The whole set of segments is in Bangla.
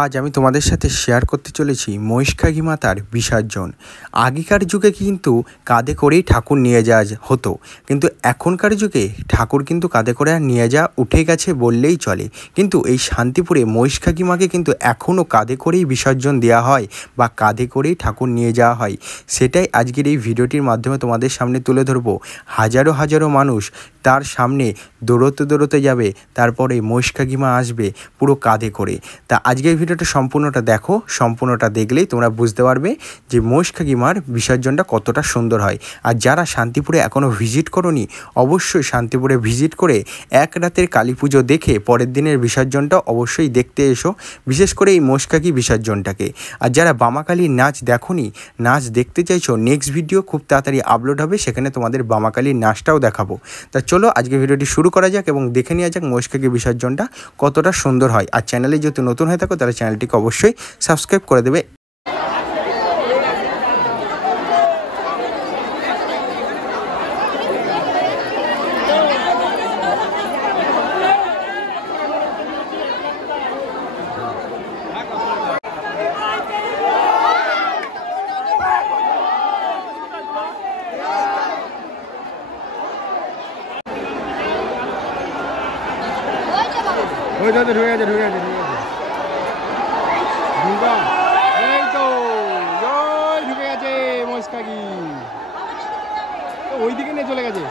আজ আমি তোমাদের সাথে শেয়ার করতে চলেছি মহিষকাগী মাতার বিসর্জন। আগেকার যুগে কিন্তু কাঁধে করেই ঠাকুর নিয়ে যাওয়া হতো, কিন্তু এখনকার যুগে ঠাকুর কিন্তু কাঁধে করে আর নিয়ে যাওয়া উঠে গেছে বললেই চলে। কিন্তু এই শান্তিপুরে মহিষকাগী মাকে কিন্তু এখনও কাঁধে করেই বিসর্জন দেওয়া হয় বা কাঁধে করেই ঠাকুর নিয়ে যাওয়া হয়। সেটাই আজকের এই ভিডিওটির মাধ্যমে তোমাদের সামনে তুলে ধরবো। হাজারো হাজারো মানুষ তার সামনে দৌড়তে দৌড়তে যাবে, তারপরে মহিষকাগী মা আসবে পুরো কাঁধে করে। তা আজকের ভিডিওটা সম্পূর্ণটা দেখো, সম্পূর্ণটা দেখলেই তোমরা বুঝতে পারবে যে মহিষকাগী মার বিসর্জনটা কতটা সুন্দর হয়। আর যারা শান্তিপুরে এখনও ভিজিট করোনি, অবশ্যই শান্তিপুরে ভিজিট করে এক রাতের কালী পুজো দেখে পরের দিনের বিসর্জনটা অবশ্যই দেখতে এসো, বিশেষ করে এই মহিষকাগী বিসর্জনটাকে। আর যারা বামাকালীর নাচ দেখোনি, নাচ দেখতে চাইছো, নেক্সট ভিডিও খুব তাড়াতাড়ি আপলোড হবে, সেখানে তোমাদের বামাকালীর নাচটাও দেখাবো। তা চলো আজকে ভিডিওটি শুরু করা যাক এবং দেখে নেওয়া যাক মহিষকাগী বিসর্জনটা কতটা সুন্দর হয়। আর চ্যানেলে যেহেতু নতুন হয়ে থাকো তাহলে চ্যানেলটিকে অবশ্যই সাবস্ক্রাইব করে দেবে। ঢুকে গেছে মহিষকাগী, ওই দিকে নিয়ে চলে গেছে।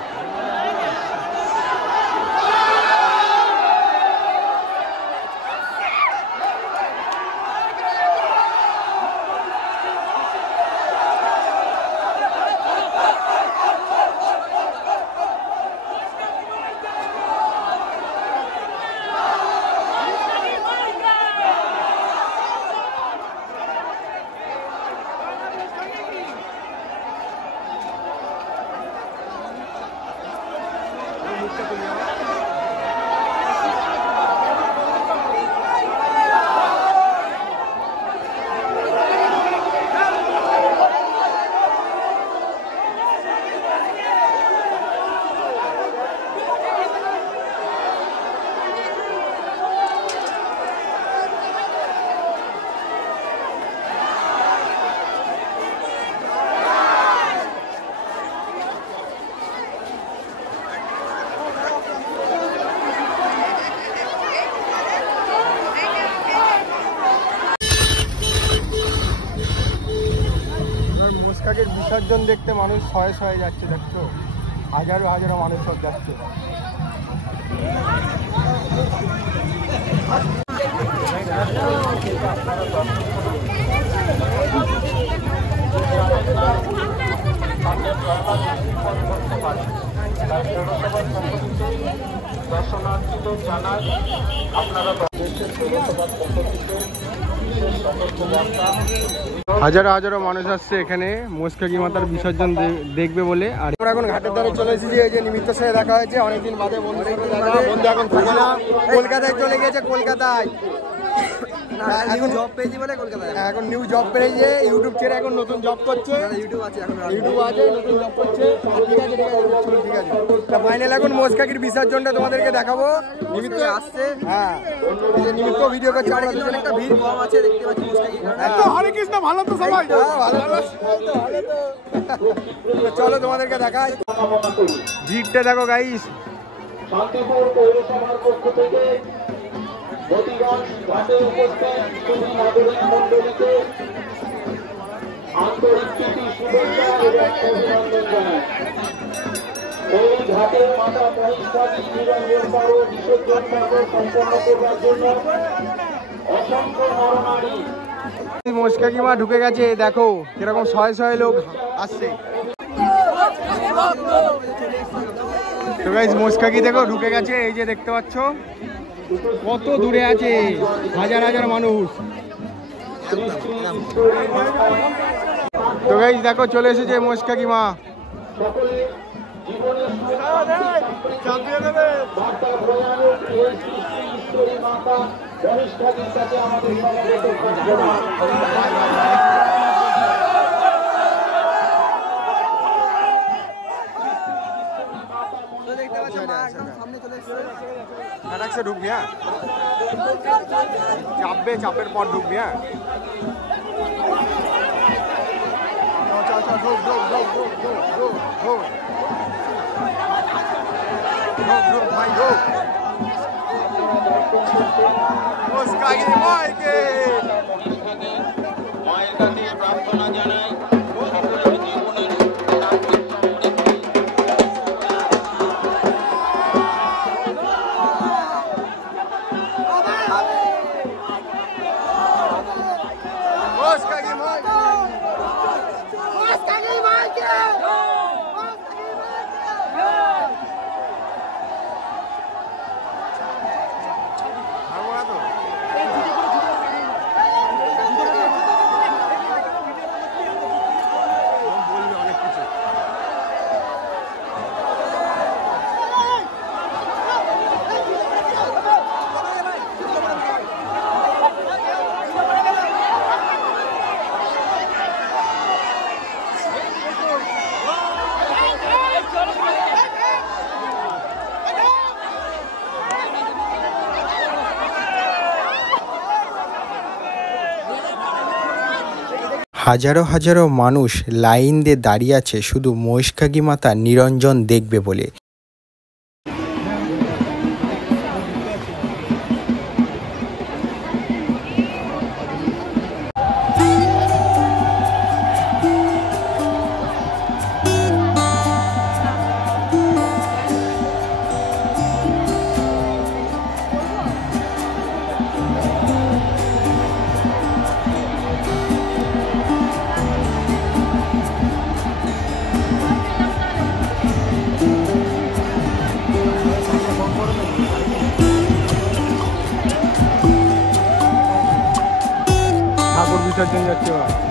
মহিষকাগীর বিসর্জন দেখতে মানুষ শয়ে শয়ে যাচ্ছে, দেখছো, হাজারো হাজারো মানুষ সব যাচ্ছে। দর্শনার্থীদের জানাই আপনারা হাজারো হাজারো মানুষ আসছে এখানে মহিষকাগী মাতার বিসর্জন দেখবে বলে। আর আমরা এখন ঘাটের ধারে চলে এসেছি, এই যে নিমিত্তের সাথে দেখা হয়েছে অনেকদিন বাদে, বন্ধু এখন থাকে না, কলকাতায় চলে গেছে। কলকাতায় এখন জব পেয়েছি বলে কলকাতায়, এখন নিউ জব পেয়েছে, ইউটিউব ছেড়ে এখন নতুন জব করছে। ইউটিউব আছে, নতুন জব করছে। ঠিক আছে ঠিক আছে। তা ফাইনাল এখন মহিষকাগীর বিসর্জনটা তোমাদেরকে দেখাবো। নিমিত্ত আসছে, হ্যাঁ, এই যে নিমিত্ত ভিডিও করছে। অনেকটা ভিড় কম আছে দেখতে পাচ্ছি মহিষকাগী। হরে কৃষ্ণ, ভালো তো সবাই? চলো তোমাদেরকে দেখাই, ভিড়টা দেখো গাইস। শান্তিপুর পৌরসভার পক্ষ থেকে মতিগঞ্জ ঘাটে উপস্থিত সুধী নাগরিক মণ্ডলীকে আন্তরিক প্রীতি, শুভেচ্ছা এবং অভিনন্দন জানাই। এই ঘাটের মাতা মহিষকাগী নিরঞ্জন পর্ব বিসর্জন পর্ব সম্পন্ন করবার জন্য অসংখ্য নরনারী। মহিষকাগী মা ঢুকে গেছে, দেখো কিরকম শয়ে শয়ে লোক আসছে। তো গাইস মহিষকাগী দেখো ঢুকে গেছে, এই যে দেখতে পাচ্ছ কত দূরে আছে, হাজার হাজার মানুষ। তো গাইস দেখো চলে এসেছে মহিষকাগী মা। দেখতে পাচ্ছ মা একদম সামনে চলে এসেছে। ঢুকবি, হ্যাঁ চাপবে, চাপের পর ঢুকবি। হ্যাঁ প্রার্থনা জানাই হাজারো হাজারো মানুষ লাইন দিয়ে দাঁড়িয়ে আছে শুধু মহিষকাগী মাতার নিরঞ্জন দেখবে বলে। ঠাকুর বিসর্জন যাচ্ছে।